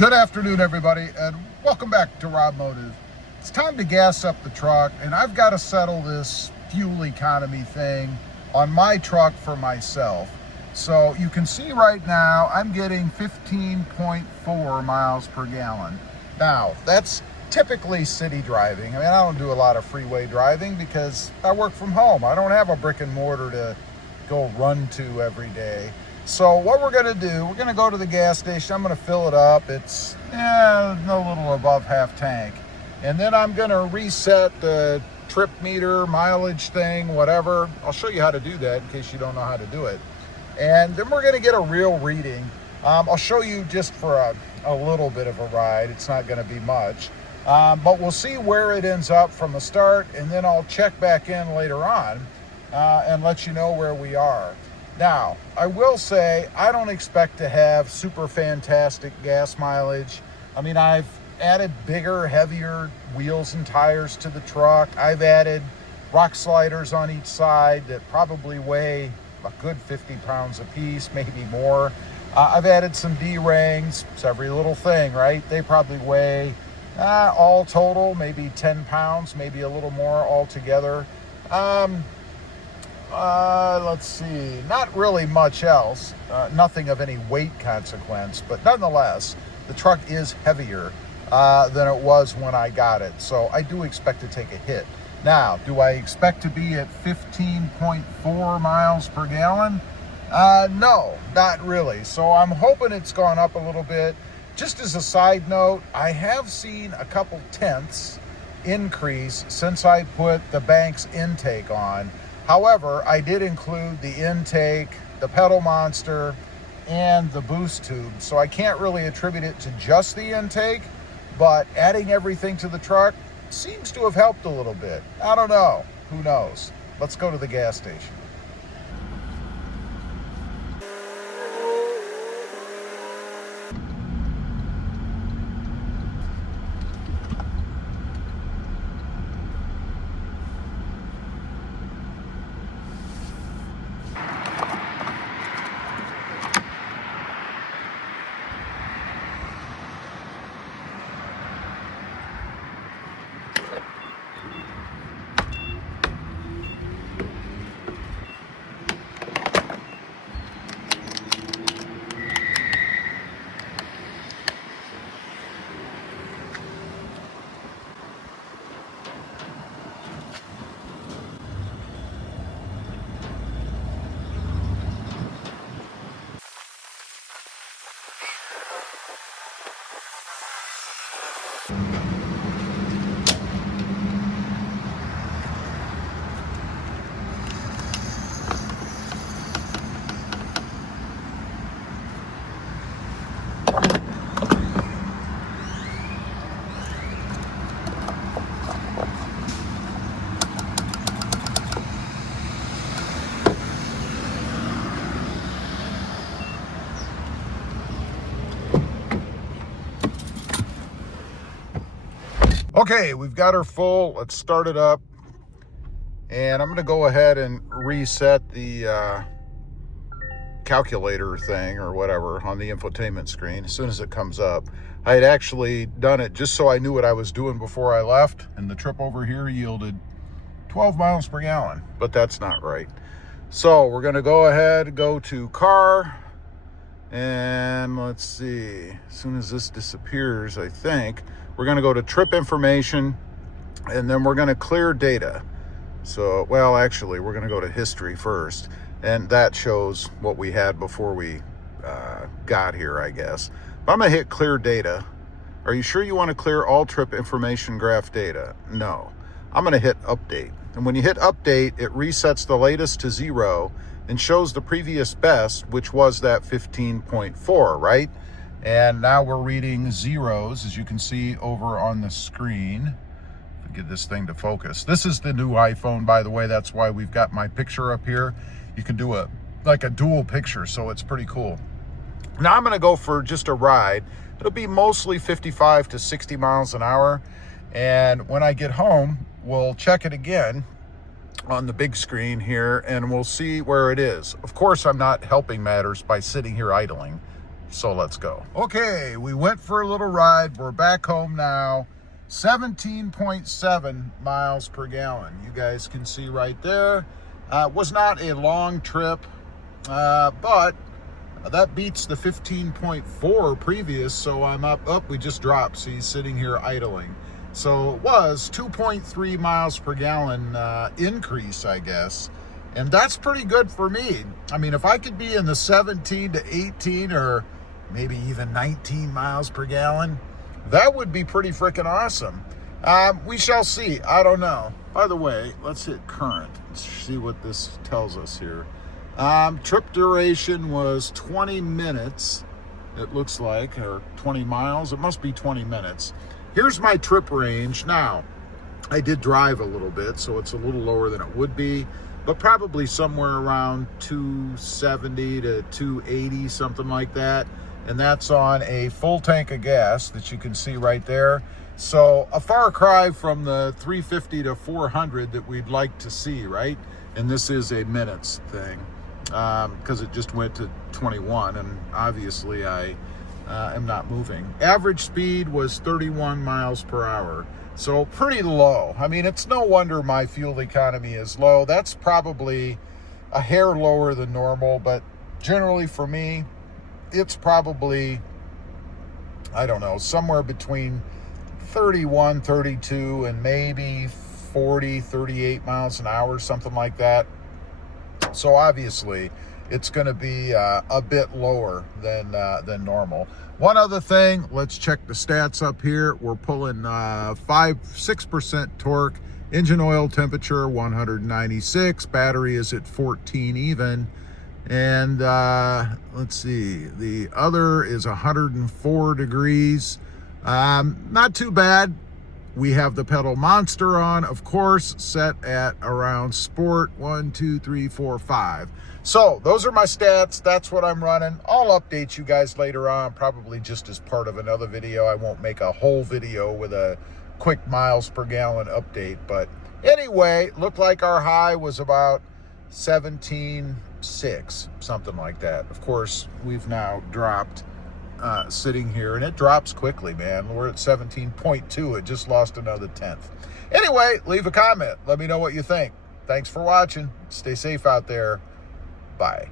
Good afternoon, everybody, and welcome back to RobMotive. It's time to gas up the truck, and I've got to settle this fuel economy thing on my truck for myself. So you can see right now I'm getting 15.4 miles per gallon. Now, that's typically city driving. I mean, I don't do a lot of freeway driving because I work from home. I don't have a brick and mortar to go run to every day. So what we're gonna do, we're gonna go to the gas station. I'm gonna fill it up. It's a little above half tank. And then I'm gonna reset the trip meter, mileage thing, whatever. I'll show you how to do that in case you don't know how to do it. And then we're gonna get a real reading. I'll show you just for a little bit of a ride. It's not gonna be much. But we'll see where it ends up from the start, and then I'll check back in later on and let you know where we are. Now, I will say, I don't expect to have super fantastic gas mileage. I mean, I've added bigger, heavier wheels and tires to the truck. I've added rock sliders on each side that probably weigh a good 50 pounds a piece, maybe more. I've added some D-rings. It's every little thing, right? They probably weigh, all total, maybe 10 pounds, maybe a little more altogether. Let's see, not really much else, nothing of any weight consequence, but nonetheless, the truck is heavier than it was when I got it, so I do expect to take a hit. Now, do I expect to be at 15.4 miles per gallon? No, not really. So I'm hoping it's gone up a little bit. Just as a side note, I have seen a couple tenths increase since I put the Banks intake on. However, I did include the intake, the pedal monster, and the boost tube. So I can't really attribute it to just the intake, but adding everything to the truck seems to have helped a little bit. I don't know. Who knows? Let's go to the gas station. Okay, we've got her full. Let's start it up. And I'm going to go ahead and reset the calculator thing or whatever on the infotainment screen as soon as it comes up. I had actually done it just so I knew what I was doing before I left, and the trip over here yielded 12 miles per gallon, but that's not right. So we're going to go ahead, go to car, and let's see, as soon as this disappears, I think, we're going to go to trip information, and then we're going to clear data. So, well, actually, we're going to go to history first, and that shows what we had before we got here, I guess. But I'm going to hit clear data. Are you sure you want to clear all trip information graph data? No. I'm going to hit update. And when you hit update, it resets the latest to 0 and shows the previous best, which was that 15.4, right? And now we're reading zeros, as you can see over on the screen. Get this thing to focus. This is the new iPhone, by the way. That's why we've got my picture up here. You can do a dual picture, so it's pretty cool. Now I'm going to go for just a ride. It'll be mostly 55 to 60 miles an hour. And when I get home, we'll check it again on the big screen here, and we'll see where it is. Of course, I'm not helping matters by sitting here idling. So let's go. Okay, we went for a little ride. We're back home now. 17.7 miles per gallon. You guys can see right there. Was not a long trip, but that beats the 15.4 previous, so I'm up. We just dropped, so he's sitting here idling. So it was 2.3 miles per gallon increase, I guess. And that's pretty good for me. I mean, if I could be in the 17 to 18 or maybe even 19 miles per gallon, that would be pretty freaking awesome. We shall see. I don't know. By the way, let's hit current. Let's see what this tells us here. Trip duration was 20 minutes, it looks like, or 20 miles. It must be 20 minutes. Here's my trip range. Now, I did drive a little bit, so it's a little lower than it would be, but probably somewhere around 270 to 280, something like that. And that's on a full tank of gas that you can see right there. So a far cry from the 350 to 400 that we'd like to see, right? And this is a minutes thing, because it just went to 21, and obviously I am not moving. Average speed was 31 miles per hour. So pretty low. I mean, it's no wonder my fuel economy is low. That's probably a hair lower than normal, but generally for me, it's probably, I don't know, somewhere between 31, 32, and maybe 40, 38 miles an hour, something like that. So obviously, it's going to be a bit lower than normal. One other thing, let's check the stats up here. We're pulling 6% torque, engine oil temperature 196, battery is at 14 even. And let's see, the other is 104 degrees. Not too bad. We have the pedal monster on, of course, set at around sport 1, 2, 3, 4, 5. So those are my stats. That's what I'm running. I'll update you guys later on, probably just as part of another video. I won't make a whole video with a quick miles per gallon update. But anyway, looked like our high was about 17.6, something like that. Of course, we've now dropped sitting here, and it drops quickly, man. We're at 17.2. It just lost another tenth. Anyway, leave a comment. Let me know what you think. Thanks for watching. Stay safe out there. Bye.